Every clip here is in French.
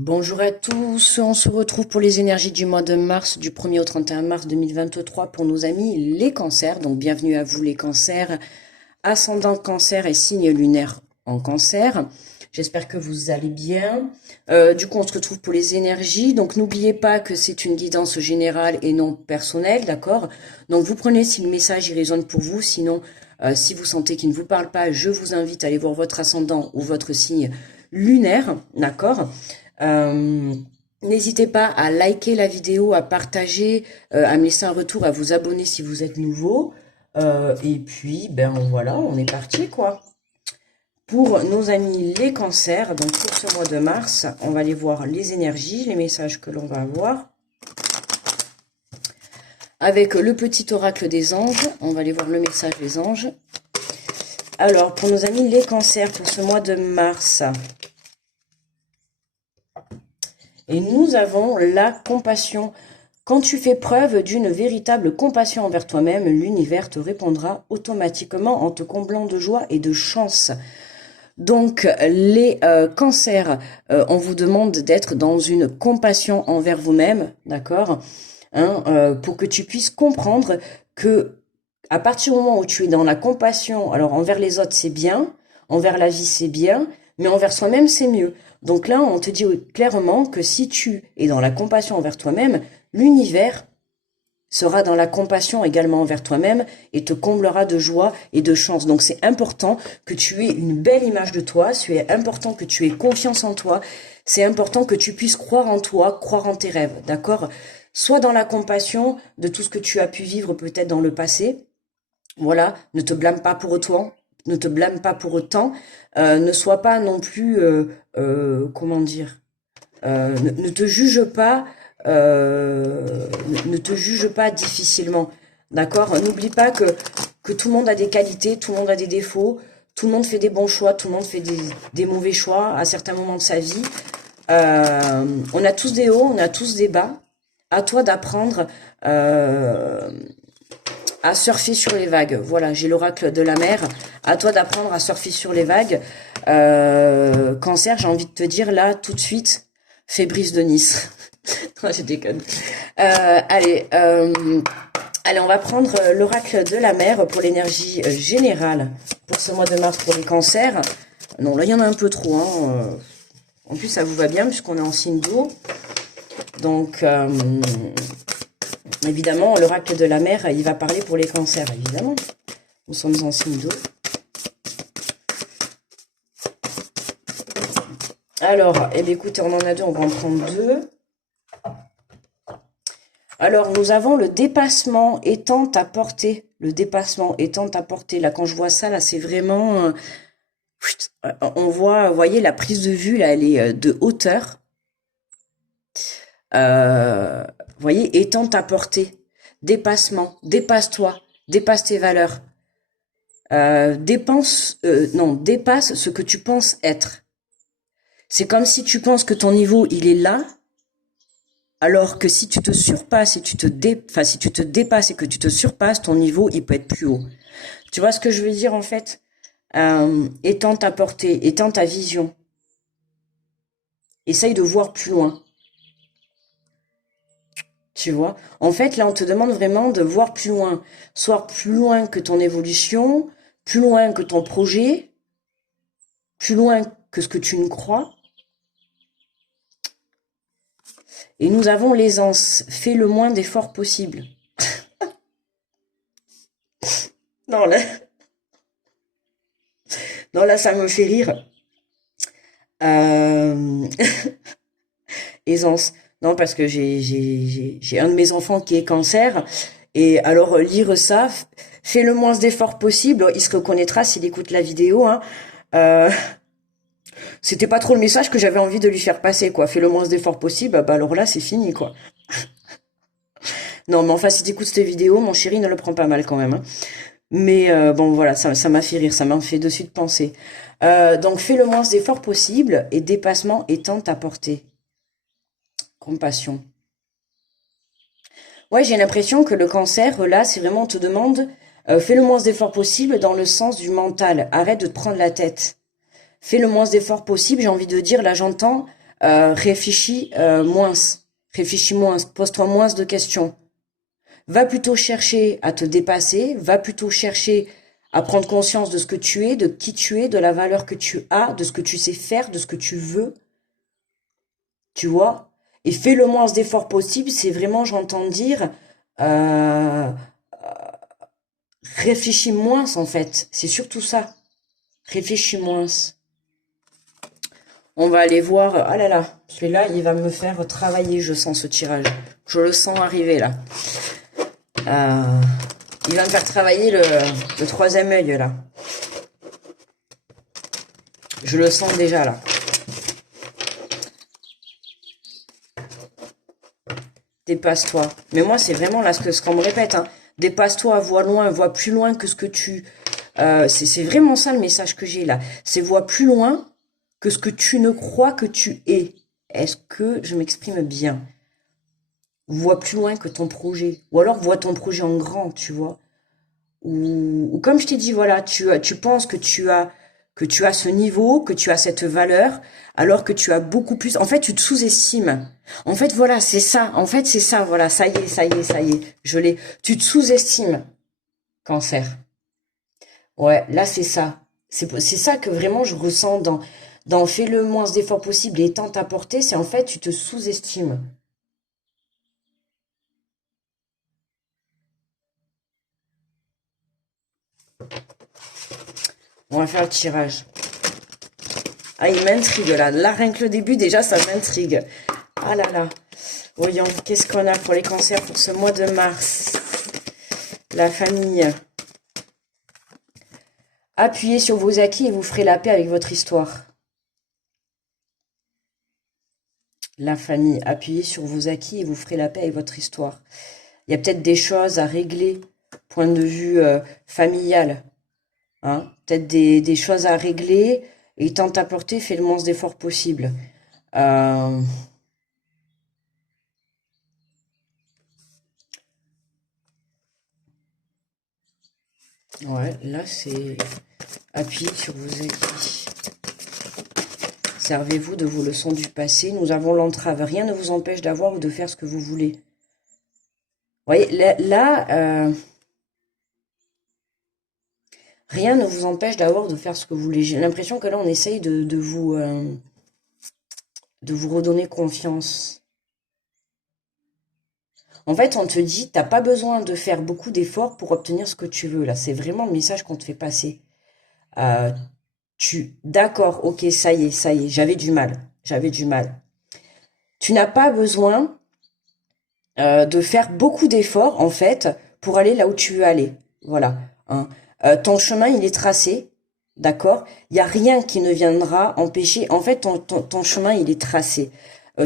Bonjour à tous, on se retrouve pour les énergies du mois de mars, du 1er au 31 mars 2023 pour nos amis les cancers. Donc bienvenue à vous les cancers, ascendant cancer et signe lunaire en cancer. J'espère que vous allez bien. Du coup on se retrouve pour les énergies. Donc n'oubliez pas que c'est une guidance générale et non personnelle, d'accord? Donc vous prenez si le message y résonne pour vous, sinon si vous sentez qu'il ne vous parle pas, je vous invite à aller voir votre ascendant ou votre signe lunaire, d'accord? Euh, N'hésitez pas à liker la vidéo, à partager, à me laisser un retour, à vous abonner si vous êtes nouveau. Et puis, ben voilà, on est parti quoi. Pour nos amis les cancers, donc pour ce mois de mars, on va aller voir les énergies, les messages que l'on va avoir. Avec le petit oracle des anges, on va aller voir le message des anges. Alors, pour nos amis les cancers, pour ce mois de mars, et nous avons la compassion. Quand tu fais preuve d'une véritable compassion envers toi-même, l'univers te répondra automatiquement en te comblant de joie et de chance. Donc les cancers, on vous demande d'être dans une compassion envers vous-même, d'accord, hein, pour que tu puisses comprendre que à partir du moment où tu es dans la compassion, alors envers les autres c'est bien, envers la vie c'est bien, mais envers soi-même c'est mieux. Donc là, on te dit clairement que si tu es dans la compassion envers toi-même, l'univers sera dans la compassion également envers toi-même et te comblera de joie et de chance. Donc c'est important que tu aies une belle image de toi, c'est important que tu aies confiance en toi, c'est important que tu puisses croire en toi, croire en tes rêves, d'accord? Sois dans la compassion de tout ce que tu as pu vivre peut-être dans le passé. Voilà, ne te blâme pas pour autant, ne te blâme pas pour autant, ne sois pas non plus, comment dire, ne te juge pas, ne te juge pas difficilement, d'accord? N'oublie pas que tout le monde a des qualités, tout le monde a des défauts, tout le monde fait des bons choix, tout le monde fait des mauvais choix à certains moments de sa vie. On a tous des hauts, on a tous des bas. À toi d'apprendre à surfer sur les vagues. Voilà, j'ai l'oracle de la mer. À toi d'apprendre à surfer sur les vagues. Cancer, j'ai envie de te dire là, tout de suite, fais brise de Nice. Non, je déconne. Allez, on va prendre l'oracle de la mer pour l'énergie générale pour ce mois de mars pour les cancers. Non, là, il y en a un peu trop. Hein. En plus, ça vous va bien puisqu'on est en signe d'eau. Donc, évidemment, l'oracle de la mer, il va parler pour les cancers, évidemment. Nous sommes en signe d'eau. Alors, eh bien, écoutez, on en a deux, on va en prendre deux. Alors, nous avons le dépassement étant à portée. Le dépassement étant à portée. Là, quand je vois ça, là, c'est vraiment... on voit, vous voyez, la prise de vue, là, elle est de hauteur. Vous voyez, étant à portée. Dépassement. Dépasse-toi. Dépasse tes valeurs. Dépasse ce que tu penses être. C'est comme si tu penses que ton niveau, il est là, alors que si tu te surpasses et si tu te dépasses et que tu te surpasses, ton niveau, il peut être plus haut. Tu vois ce que je veux dire, en fait? Étends ta portée, étends ta vision. Essaye de voir plus loin. Tu vois? En fait, là, on te demande vraiment de voir plus loin. Soit plus loin que ton évolution, plus loin que ton projet, plus loin que ce que tu ne crois. Et nous avons l'aisance. Fais le moins d'efforts possible. Non, là, non, là, ça me fait rire. Euh... Aisance. Non, parce que j'ai un de mes enfants qui est cancer. Et alors, lire ça, fais le moins d'efforts possible. Il se reconnaîtra s'il écoute la vidéo. Hein. Euh, C'était pas trop le message que j'avais envie de lui faire passer, quoi. Fais le moins d'efforts possible. Bah alors là, c'est fini, quoi. Non, mais enfin, si t'écoutes cette vidéo, mon chéri ne le prend pas mal quand même. Hein. Mais bon, voilà, ça m'a fait rire, ça m'a fait de suite penser. Donc, fais le moins d'efforts possible et dépassement étant ta portée. Compassion. Ouais, j'ai l'impression que le cancer, là, c'est vraiment, on te demande, fais le moins d'efforts possible dans le sens du mental. Arrête de te prendre la tête. Fais le moins d'efforts possible, j'ai envie de dire, là, j'entends, réfléchis moins. Réfléchis moins, pose-toi moins de questions. Va plutôt chercher à te dépasser, va plutôt chercher à prendre conscience de ce que tu es, de qui tu es, de la valeur que tu as, de ce que tu sais faire, de ce que tu veux, tu vois. Et fais le moins d'efforts possible, c'est vraiment, j'entends dire, euh, réfléchis moins en fait. C'est surtout ça. Réfléchis moins. On va aller voir. Ah là là, celui-là, il va me faire travailler, je sens ce tirage. Je le sens arriver là. Euh, il va me faire travailler le troisième œil là. Je le sens déjà là. Dépasse-toi. Mais moi, c'est vraiment là ce qu'on me répète. Hein. Dépasse-toi, vois loin, vois plus loin que ce que tu... c'est vraiment ça le message que j'ai là. C'est vois plus loin que ce que tu ne crois que tu es. Est-ce que je m'exprime bien? Vois plus loin que ton projet. Ou alors vois ton projet en grand, tu vois. Ou comme je t'ai dit, voilà, tu penses que tu as ce niveau, que tu as cette valeur, alors que tu as beaucoup plus. En fait, tu te sous-estimes. En fait, voilà, c'est ça. En fait, c'est ça. Voilà, ça y est, ça y est, ça y est. Je l'ai. Tu te sous-estimes, Cancer. Ouais, là, c'est ça. C'est ça que vraiment je ressens dans fais le moins d'efforts possible et tente à porter. C'est en fait, tu te sous-estimes. On va faire le tirage. Ah, il m'intrigue là. Là, rien que le début, déjà, ça m'intrigue. Ah là là. Voyons, qu'est-ce qu'on a pour les cancers pour ce mois de mars? La famille. Appuyez sur vos acquis et vous ferez la paix avec votre histoire. La famille. Appuyez sur vos acquis et vous ferez la paix avec votre histoire. Il y a peut-être des choses à régler, point de vue familial. Hein? Peut-être des choses à régler et tente à porter, fais le moins d'efforts possible. Euh, ouais, là c'est appuyez sur vos acquis. Servez-vous de vos leçons du passé. Nous avons l'entrave. Rien ne vous empêche d'avoir ou de faire ce que vous voulez. Vous voyez, rien ne vous empêche d'avoir ou de faire ce que vous voulez. J'ai l'impression que là, on essaye de vous redonner confiance. En fait, on te dit, t'as pas besoin de faire beaucoup d'efforts pour obtenir ce que tu veux. Là, c'est vraiment le message qu'on te fait passer. Euh, d'accord, ok, ça y est, j'avais du mal. J'avais du mal. Tu n'as pas besoin de faire beaucoup d'efforts, en fait, pour aller là où tu veux aller. Voilà. Hein. Ton chemin, il est tracé, d'accord? Il n'y a rien qui ne viendra empêcher. En fait, ton chemin, il est tracé.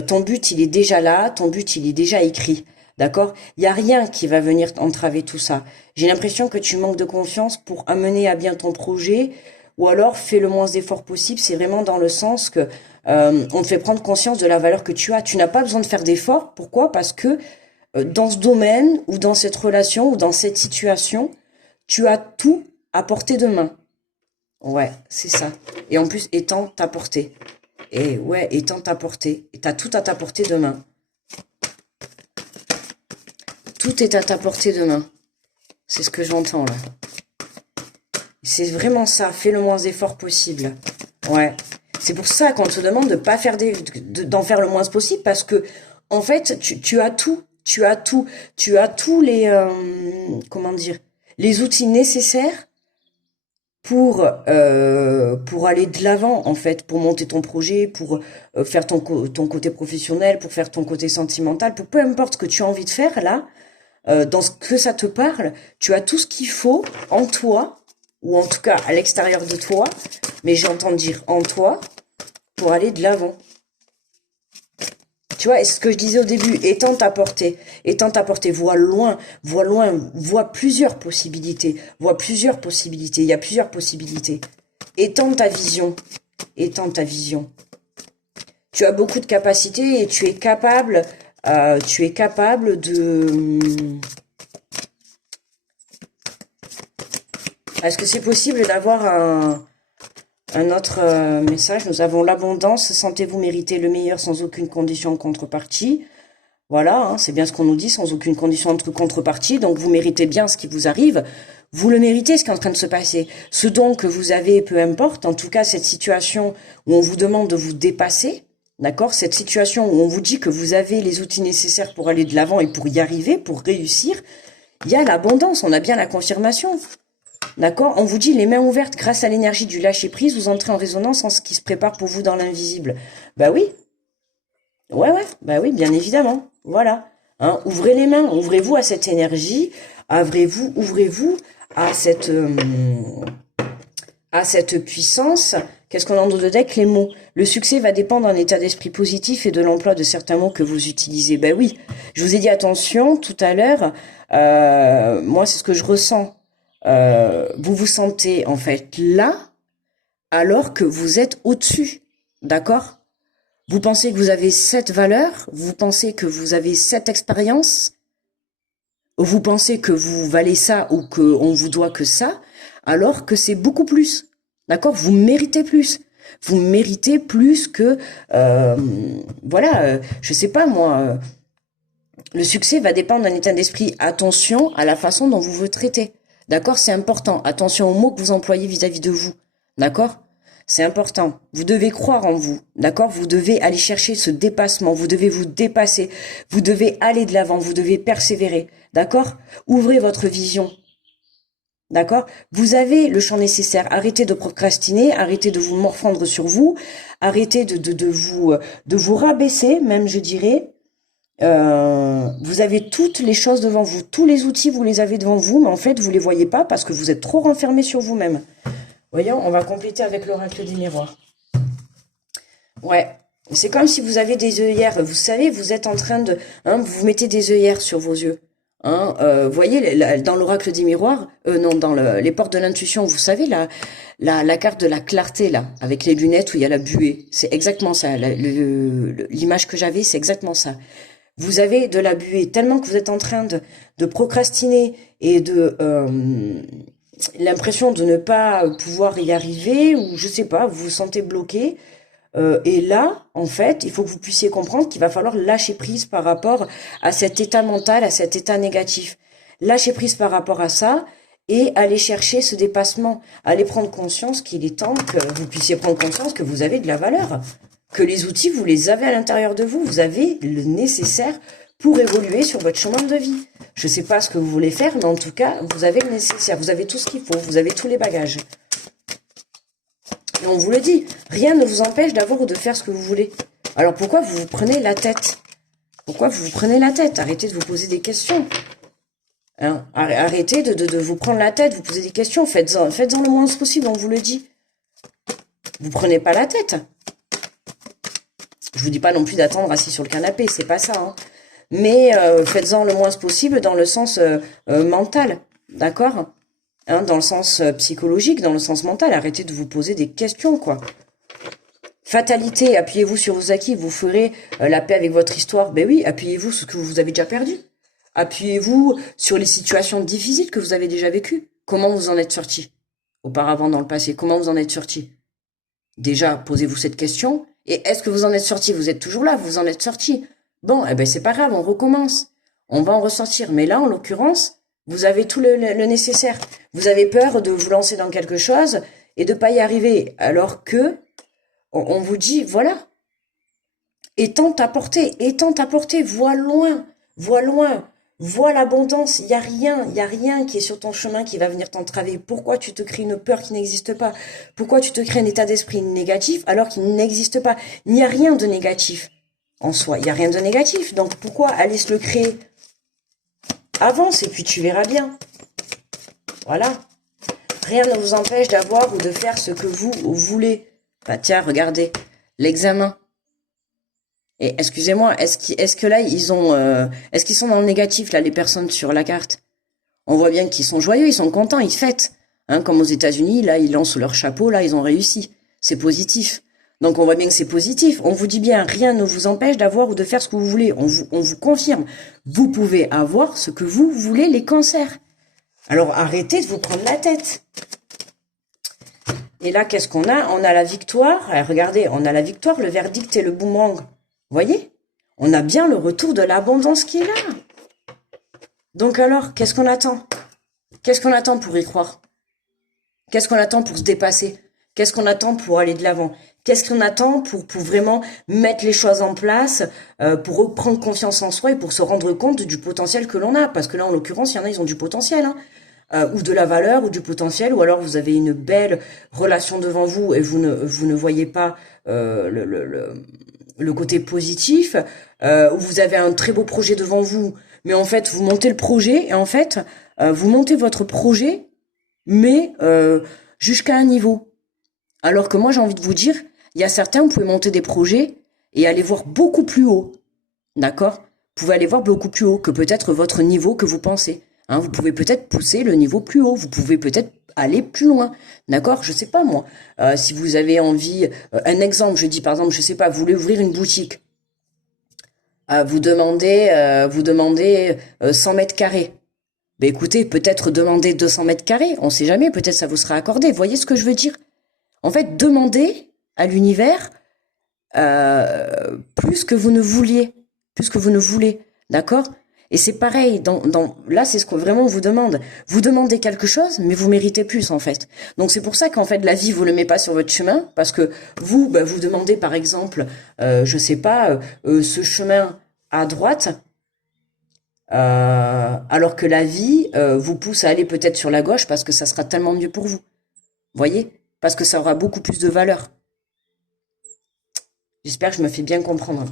Ton but, il est déjà là. Ton but, il est déjà écrit. D'accord? Il n'y a rien qui va venir entraver tout ça. J'ai l'impression que tu manques de confiance pour amener à bien ton projet, ou alors fais le moins d'efforts possible. C'est vraiment dans le sens que on te fait prendre conscience de la valeur que tu as. Tu n'as pas besoin de faire d'efforts. Pourquoi? Parce que dans ce domaine ou dans cette relation ou dans cette situation, tu as tout à portée de main. Ouais, c'est ça. Et en plus, étant ta portée. Et ouais, étant ta portée. Et t'as tout à ta portée de main. Tout est à ta portée de main. C'est ce que j'entends là. C'est vraiment ça. Fais le moins d'efforts possible. Ouais. C'est pour ça qu'on te demande de pas faire d'en faire le moins possible parce que, en fait, tu as tout. Tu as tout. Tu as tous les, comment dire, les outils nécessaires pour aller de l'avant, en fait, pour monter ton projet, pour faire ton côté professionnel, pour faire ton côté sentimental, pour peu importe ce que tu as envie de faire, là, dans ce que ça te parle, tu as tout ce qu'il faut en toi, ou en tout cas à l'extérieur de toi, mais j'entends dire en toi, pour aller de l'avant. Tu vois, et ce que je disais au début, étant ta portée, vois plusieurs possibilités, il y a plusieurs possibilités. Étends ta vision. Tu as beaucoup de capacités et tu es capable de... Est-ce que c'est possible d'avoir Un autre message, nous avons l'abondance, sentez-vous mériter le meilleur sans aucune condition de contrepartie. Voilà, hein, c'est bien ce qu'on nous dit, sans aucune condition de contrepartie, donc vous méritez bien ce qui vous arrive, vous le méritez ce qui est en train de se passer. Ce don que vous avez, peu importe, en tout cas cette situation où on vous demande de vous dépasser, d'accord, cette situation où on vous dit que vous avez les outils nécessaires pour aller de l'avant et pour y arriver, pour réussir, il y a l'abondance, on a bien la confirmation. D'accord? On vous dit les mains ouvertes grâce à l'énergie du lâcher-prise, vous entrez en résonance en ce qui se prépare pour vous dans l'invisible. Bah oui. Ouais, bah oui, bien évidemment. Voilà. Hein, ouvrez les mains, ouvrez-vous à cette énergie, ouvrez-vous à cette puissance. Qu'est-ce qu'on a dans le deck? Les mots. Le succès va dépendre d'un état d'esprit positif et de l'emploi de certains mots que vous utilisez. Ben oui, je vous ai dit attention tout à l'heure. Moi, c'est ce que je ressens. Vous vous sentez en fait là, alors que vous êtes au-dessus. D'accord? Vous pensez que vous avez cette valeur, vous pensez que vous avez cette expérience, vous pensez que vous valez ça ou qu'on vous doit que ça, alors que c'est beaucoup plus. D'accord? Vous méritez plus. Vous méritez plus que, je sais pas moi, le succès va dépendre d'un état d'esprit. Attention à la façon dont vous vous traitez. D'accord? C'est important. Attention aux mots que vous employez vis-à-vis de vous. D'accord? C'est important. Vous devez croire en vous. D'accord? Vous devez aller chercher ce dépassement. Vous devez vous dépasser. Vous devez aller de l'avant. Vous devez persévérer. D'accord? Ouvrez votre vision. D'accord? Vous avez le champ nécessaire. Arrêtez de procrastiner. Arrêtez de vous morfondre sur vous. Arrêtez de vous rabaisser, même je dirais. Vous avez toutes les choses devant vous. Tous les outils, vous les avez devant vous. Mais en fait, vous les voyez pas parce que vous êtes trop renfermé sur vous-même. Voyons, on va compléter avec l'oracle des miroirs. Ouais, c'est comme si vous avez des œillères. Vous savez, vous êtes en train de... vous mettez des œillères sur vos yeux. Voyez, dans l'oracle des miroirs, dans les portes de l'intuition, vous savez, la carte de la clarté, là, avec les lunettes où il y a la buée. C'est exactement ça. L'image que j'avais, c'est exactement ça. Vous avez de la buée, tellement que vous êtes en train de procrastiner et de... l'impression de ne pas pouvoir y arriver, ou je sais pas, vous vous sentez bloqué. Et là, en fait, il faut que vous puissiez comprendre qu'il va falloir lâcher prise par rapport à cet état mental, à cet état négatif. Lâcher prise par rapport à ça et aller chercher ce dépassement. Aller prendre conscience qu'il est temps que vous puissiez prendre conscience que vous avez de la valeur. Que les outils, vous les avez à l'intérieur de vous. Vous avez le nécessaire pour évoluer sur votre chemin de vie. Je sais pas ce que vous voulez faire, mais en tout cas, vous avez le nécessaire. Vous avez tout ce qu'il faut. Vous avez tous les bagages. Et on vous le dit, rien ne vous empêche d'avoir ou de faire ce que vous voulez. Alors pourquoi vous vous prenez la tête? Pourquoi vous vous prenez la tête? Arrêtez de vous poser des questions. Arrêtez de vous prendre la tête, vous posez des questions. Faites-en le moins possible, on vous le dit. Vous prenez pas la tête. Je vous dis pas non plus d'attendre assis sur le canapé, c'est pas ça. Hein. Mais faites-en le moins possible dans le sens mental, d'accord? Dans le sens psychologique, dans le sens mental. Arrêtez de vous poser des questions, quoi. Fatalité, appuyez-vous sur vos acquis, vous ferez la paix avec votre histoire. Ben oui, appuyez-vous sur ce que vous avez déjà perdu. Appuyez-vous sur les situations difficiles que vous avez déjà vécues. Comment vous en êtes sorti auparavant dans le passé? Comment vous en êtes sorti? Déjà, posez-vous cette question. Et est-ce que vous en êtes sorti? Vous êtes toujours là, vous en êtes sorti. Bon, eh ben c'est pas grave, on recommence. On va en ressortir. Mais là, en l'occurrence, vous avez tout le nécessaire. Vous avez peur de vous lancer dans quelque chose et de pas y arriver. Alors que, on vous dit, voilà. Étant ta portée, vois loin, vois l'abondance. Il y a rien qui est sur ton chemin qui va venir t'entraver. Pourquoi tu te crées une peur qui n'existe pas? Pourquoi tu te crées un état d'esprit négatif alors qu'il n'existe pas? Il n'y a rien de négatif en soi. Il n'y a rien de négatif. Donc pourquoi aller se le créer? Avance et puis tu verras bien. Voilà. Rien ne vous empêche d'avoir ou de faire ce que vous voulez. Bah tiens, regardez, l'examen. Et excusez-moi, est-ce que là ils ont, est-ce qu'ils sont dans le négatif là les personnes sur la carte? On voit bien qu'ils sont joyeux, ils sont contents, ils fêtent. Comme aux États-Unis, là ils lancent leur chapeau, là ils ont réussi. C'est positif. Donc on voit bien que c'est positif. On vous dit bien, rien ne vous empêche d'avoir ou de faire ce que vous voulez. On vous confirme. Vous pouvez avoir ce que vous voulez, les cancers. Alors arrêtez de vous prendre la tête. Et là, qu'est-ce qu'on a? On a la victoire. Regardez, on a la victoire, le verdict et le boomerang. Vous voyez? On a bien le retour de l'abondance qui est là. Donc alors, qu'est-ce qu'on attend? Qu'est-ce qu'on attend pour y croire? Qu'est-ce qu'on attend pour se dépasser? Qu'est-ce qu'on attend pour aller de l'avant? Qu'est-ce qu'on attend pour vraiment mettre les choses en place, pour reprendre confiance en soi et pour se rendre compte du potentiel que l'on a? Parce que là, en l'occurrence, il y en a, ils ont du potentiel, hein. Ou de la valeur, ou du potentiel, ou alors vous avez une belle relation devant vous et vous ne voyez pas le côté positif, ou vous avez un très beau projet devant vous, mais en fait, vous montez le projet, et en fait, vous montez votre projet, mais jusqu'à un niveau. Alors que moi, j'ai envie de vous dire, il y a certains, vous pouvez monter des projets et aller voir beaucoup plus haut. D'accord? Vous pouvez aller voir beaucoup plus haut que peut-être votre niveau que vous pensez. Hein, vous pouvez peut-être pousser le niveau plus haut. Vous pouvez peut-être aller plus loin. D'accord? Je sais pas, moi. Si vous avez envie, un exemple, je dis par exemple, je sais pas, vous voulez ouvrir une boutique. Vous demandez 100 mètres carrés. Ben écoutez, peut-être demander 200 mètres carrés. On sait jamais, peut-être ça vous sera accordé. Vous voyez ce que je veux dire? En fait, demandez à l'univers plus que vous ne vouliez, plus que vous ne voulez, d'accord? Et c'est pareil, là, c'est ce qu'on vraiment vous demande. Vous demandez quelque chose, mais vous méritez plus, en fait. Donc c'est pour ça qu'en fait, la vie vous le met pas sur votre chemin, parce que vous, vous demandez, par exemple, je sais pas, ce chemin à droite, alors que la vie vous pousse à aller peut-être sur la gauche, parce que ça sera tellement mieux pour vous. Voyez? Parce que ça aura beaucoup plus de valeur. J'espère que je me fais bien comprendre.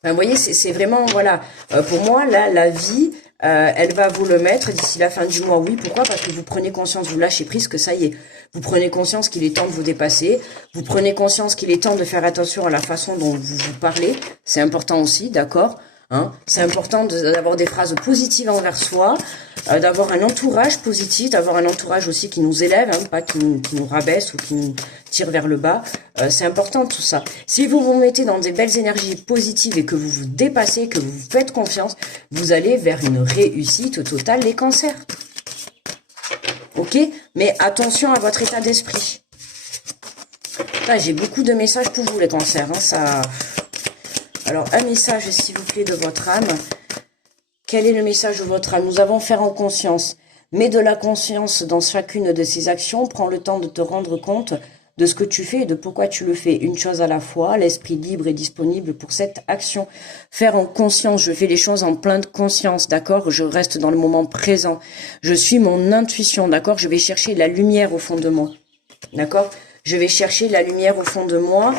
Enfin, vous voyez, c'est vraiment, voilà, pour moi, là, la vie, elle va vous le mettre d'ici la fin du mois. Oui, pourquoi? Parce que vous prenez conscience, vous lâchez prise, que ça y est. Vous prenez conscience qu'il est temps de vous dépasser. Vous prenez conscience qu'il est temps de faire attention à la façon dont vous vous parlez. C'est important aussi, d'accord? Hein, c'est important d'avoir des phrases positives envers soi, d'avoir un entourage positif, d'avoir un entourage aussi qui nous élève, hein, pas qui nous rabaisse ou qui nous tire vers le bas. C'est important tout ça. Si vous vous mettez dans des belles énergies positives et que vous vous dépassez, que vous vous faites confiance, vous allez vers une réussite totale, les cancers. Ok? Mais attention à votre état d'esprit. J'ai beaucoup de messages pour vous, les cancers. Hein, ça... Alors, un message, s'il vous plaît, de votre âme. Quel est le message de votre âme? Nous avons faire en conscience. Mets de la conscience dans chacune de ces actions. Prends le temps de te rendre compte de ce que tu fais et de pourquoi tu le fais. Une chose à la fois, l'esprit libre est disponible pour cette action. Faire en conscience, je fais les choses en pleine conscience, d'accord? Je reste dans le moment présent. Je suis mon intuition, d'accord? Je vais chercher la lumière au fond de moi, d'accord? Je vais chercher la lumière au fond de moi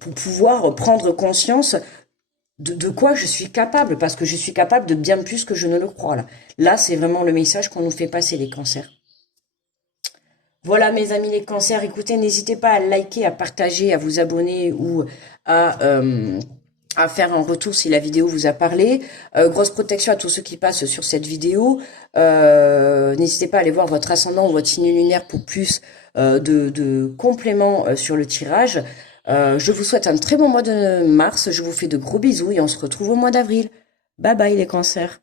pour pouvoir prendre conscience de quoi je suis capable, parce que je suis capable de bien plus que je ne le crois. Là, c'est vraiment le message qu'on nous fait passer, les cancers. Voilà, mes amis les cancers, écoutez, n'hésitez pas à liker, à partager, à vous abonner ou à faire un retour si la vidéo vous a parlé. Grosse protection à tous ceux qui passent sur cette vidéo. N'hésitez pas à aller voir votre ascendant ou votre signe lunaire pour plus de compléments sur le tirage. Je vous souhaite un très bon mois de mars. Je vous fais de gros bisous et on se retrouve au mois d'avril. Bye bye les cancers.